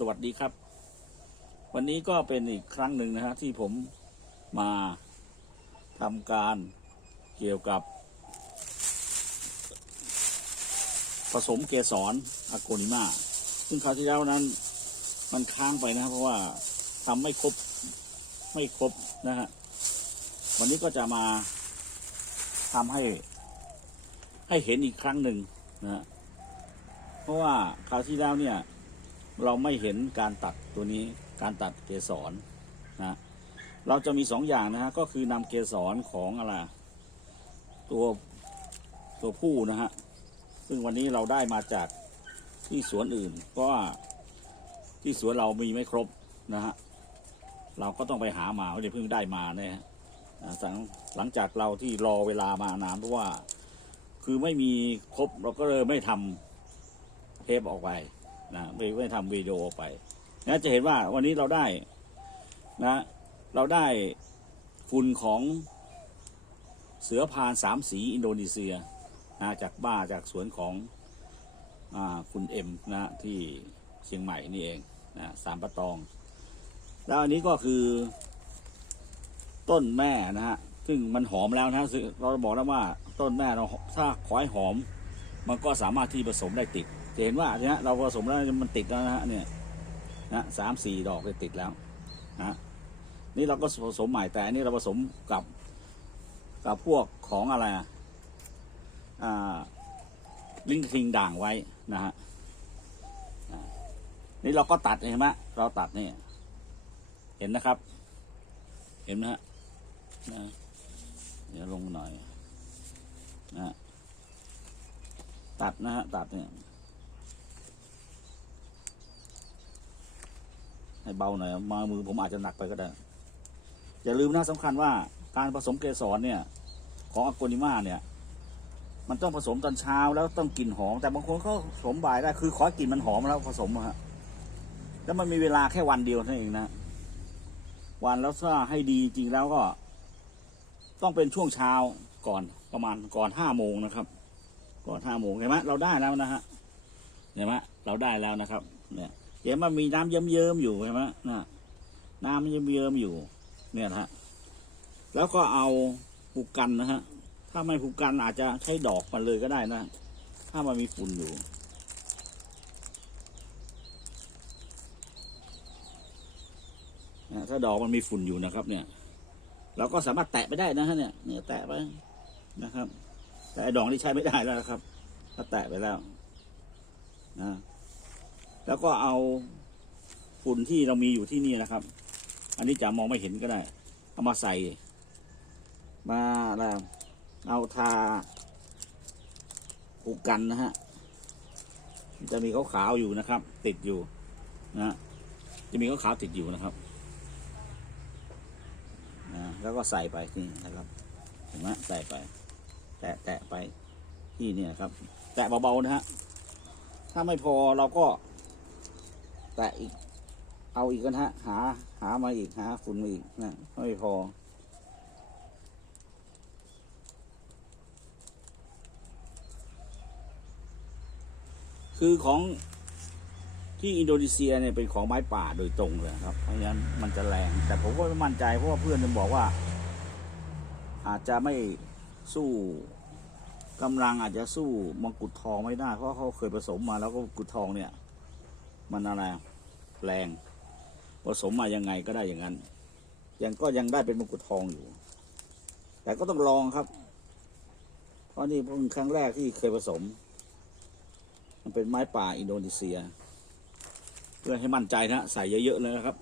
สวัสดีครับ วันนี้ก็เป็นอีกครั้งหนึ่งนะฮะที่ผมมาทำการเกี่ยวกับ ผสมเกสรอะโกนิมาซึ่งคราวที่แล้วนั้นมันค้างไปนะเพราะว่าทำไม่ครบไม่ครบนะฮะวันนี้ก็จะมาทำให้ให้เห็นอีกครั้งหนึ่งนะฮะเพราะว่าคราวที่แล้วเนี่ย เราไม่เห็นการตัดตัวนี้การตัดเกสรนะเราจะมีสองอย่างนะฮะก็คือนำเกสรของอะไรตัวตัวผู้นะฮะซึ่งวันนี้เราได้มาจากที่สวนอื่นเพราะว่าที่สวนเรามีไม่ครบนะฮะเราก็ต้องไปหามาไม่ได้เพิ่งได้มาเนี่ยฮะหลังหลังจากเราที่รอเวลามานานเพราะว่า คือไม่มีครบเราก็เลยไม่ทำเทปออกไป นะไม่ไม่ทำวิดีโอไปนะจะเห็นว่าวันนี้เราได้นะ เราได้ฝุ่นของเสือพานสามสีอินโดนีเซียนะจากบ้าจากสวนของอคุณเอ็มนะที่เชียงใหม่นี่เองนะสามประตอง แล้วอันนี้ก็คือต้นแม่นะฮะซึ่งมันหอมแล้วนะซึ่งเราบอกแล้วว่าต้นแม่เราถ้าขอให้หอม มันก็สามารถที่ผสมได้ติด เห็นว่าเนี่ยเราผสมแล้วมันติดแล้วนะฮะเนี่ยนะสามสี่ดอกเลยติดแล้วนะนี่เราก็ผสมใหม่แต่อันนี้เราผสมกับกับพวกของอะไรอ่าลิงทิงด่างไว้นะฮะนี่เราก็ตัดเห็นไหมเราตัดนี่เห็นนะครับ เห็นไหมฮะนะเดี๋ยวลงหน่อยนะตัดนะฮะตัดเนี่ย ให้ เบาหน่อยมามือผมอาจจะหนักไปก็ได้ อย่าลืมนะสำคัญว่าการผสมเกสรเนี่ย ของอโกนิมาเนี่ย มันต้องผสมตอนเช้าแล้วต้องกลิ่นหอม แต่บางคนเขาผสมบ่ายได้คือขอกลิ่นมันหอมแล้วผสมอะฮะแล้วมันมีเวลาแค่วันเดียวนั้นเองนะวันแล้วถ้าให้ดีจริงแล้วก็ ต้องเป็นช่วงเช้าก่อนประมาณก่อนห้าโมงนะครับ ก่อนห้าโมงเห็นไหมเราได้แล้วนะฮะเห็นไหมเราได้แล้วนะครับ เนี่ย เห็นมันมีน้ำเยิ้มๆอยู่ใช่ไหมนะน้ำมันเยิ้มๆอยู่ เนี่ยนะฮะ แล้วก็เอาผูกกันนะฮะ ถ้าไม่ผูกกันอาจจะใช้ดอกมันเลยก็ได้นะ ถ้ามันมีฝุ่นอยู่นะถ้าดอกมันมีฝุ่นอยู่นะครับ เนี่ย เราก็สามารถแตะไปได้นะฮะเนี่ย เนี่ยแตะไปนะครับ แต่ดอกที่ใช้ไม่ได้แล้วนะครับ ถ้าแตะไปแล้วนะ แล้วก็เอาฝุ่นที่เรามีอยู่ที่นี่นะครับ อันนี้จะมองไม่เห็นก็ได้ เอามาใส่ มาอะไรเอาทาผูกกันนะฮะ จะมีขาวๆอยู่นะครับ ติดอยู่นะ จะมีขาวๆติดอยู่นะครับนะแล้วก็ใส่ไปที่นี่นะครับเห็นไหมใส่ไป แตะแตะไปที่นี่นะครับ แตะเบาๆนะฮะ ถ้าไม่พอเราก็ แตะอีก เอาอีกกันฮะ หา หามาอีก หาฝุ่นมาอีกนะไม่พอ คือของที่อินโดนีเซียเนี่ยเป็นของไม้ป่าโดยตรงเลยครับ เพราะฉะนั้นมันจะแรง แต่ผมก็ไม่มั่นใจเพราะว่าเพื่อนมันบอกว่า อาจจะไม่สู้กำลังอาจจะสู้มังกุฎทองไม่ได้ เพราะเขาเคยผสมมาแล้วก็มงกุฎทองเนี่ย มันอะไรแรงผสมมายังไงก็ได้อย่างนั้น ยังก็ยังได้เป็นมงกุฎทองอยู่ แต่ก็ต้องลองครับ เพราะนี่เพิ่งครั้งแรกที่เคยผสม มันเป็นไม้ป่าอินโดนีเซีย เพื่อให้มั่นใจนะใส่เยอะๆเลยนะครับ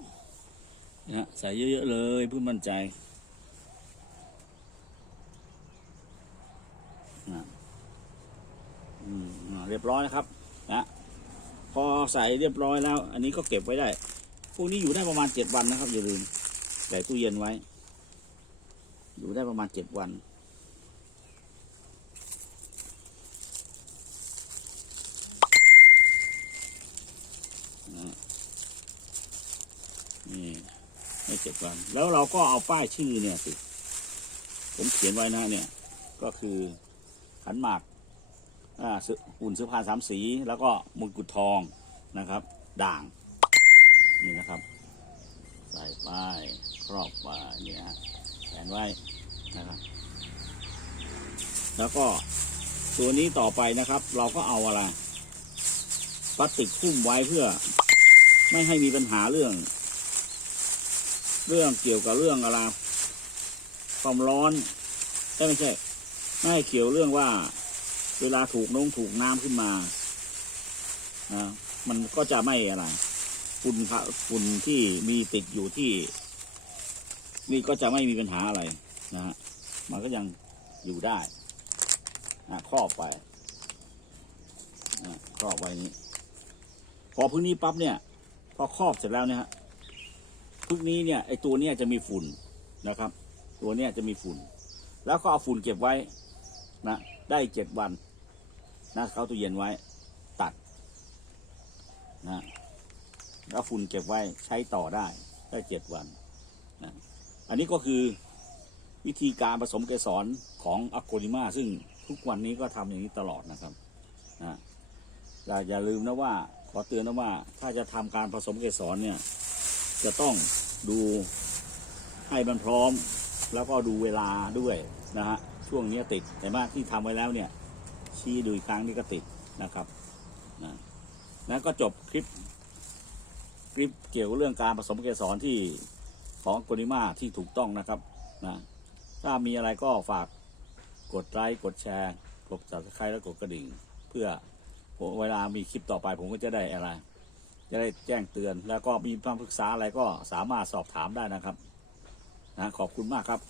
นะใส่เยอะๆเลยเพื่อมั่นใจนะอืมเรียบร้อยนะครับ พอใส่เรียบร้อยแล้ว อันนี้ก็เก็บไว้ได้ พวกนี้อยู่ได้ประมาณเจ็ดวันนะครับ อย่าลืมใส่ตู้เย็นไว้ อยู่ได้ประมาณเจ็ดวัน นี่ไม่เจ็ดวัน แล้วเราก็เอาป้ายชื่อเนี่ยสิ ผมเขียนไว้นะเนี่ย ก็คือขันหมาก อุ่นเสื้อผ้าสามสี แล้วก็มงกุฎทองนะครับ ด่างนี่นะครับ ใส่ป้ายครอบไว้เนี่ยฮะแขวนไว้นะครับ แล้วก็ตัวนี้ต่อไปนะครับ เราก็เอาอะไรพลาสติกหุ้มไว้เพื่อ ไม่ให้มีปัญหาเรื่อง เรื่องเกี่ยวกับเรื่องอะไรความร้อนไม่ใช่ไม่ให้เกี่ยวเรื่องว่า เวลาถูกน้องถูกน้ำขึ้นมานะมันก็จะไม่อะไรฝุ่นค่ะฝุ่นที่มีติดอยู่ที่ นี่ก็จะไม่มีปัญหาอะไรนะฮะมันก็ยังอยู่ได้นะครอบไปนะครอบไว้นี้ พอพึ่งนี้ปั๊บเนี่ย พอครอบเสร็จแล้วเนี่ยฮะพึ่งนี้เนี่ยไอตัวเนี้ยจะมีฝุ่นนะครับ ตัวเนี้ยจะมีฝุ่น แล้วก็เอาฝุ่นเก็บไว้นะ ได้เจ็ดวัน นะเขาตู้เย็นไว้ ตัดนะแล้วฝุ่นเก็บไว้ใช้ต่อได้ได้เจ็ดวันนะอันนี้ก็คือวิธีการผสมเกสรของอะโกนิมาซึ่งทุกวันนี้ก็ทำอย่างนี้ตลอดนะครับนะอย่าอย่าลืมนะว่า ขอเตือนนะว่าถ้าจะทำการผสมเกสรเนี่ย จะต้องดูให้มันพร้อม แล้วก็ดูเวลาด้วยนะฮะช่วงนี้ติดแต่ว่าที่ทำไว้แล้วเนี่ย ชี้ดูอีกครั้งนี่ก็ติดนะครับนะนั้นก็จบคลิป คลิปเกี่ยวกับเรื่องการผสมเกสรที่ของโกนิมาที่ถูกต้องนะครับนะถ้ามีอะไรก็ฝากกดไลค์กดแชร์ กด subscribe และกดกระดิ่ง เพื่อเวลามีคลิปต่อไปผมก็จะได้อะไร จะได้แจ้งเตือน แล้วก็มีคำปรึกษาอะไรก็สามารถสอบถามได้นะครับนะขอบคุณมากครับ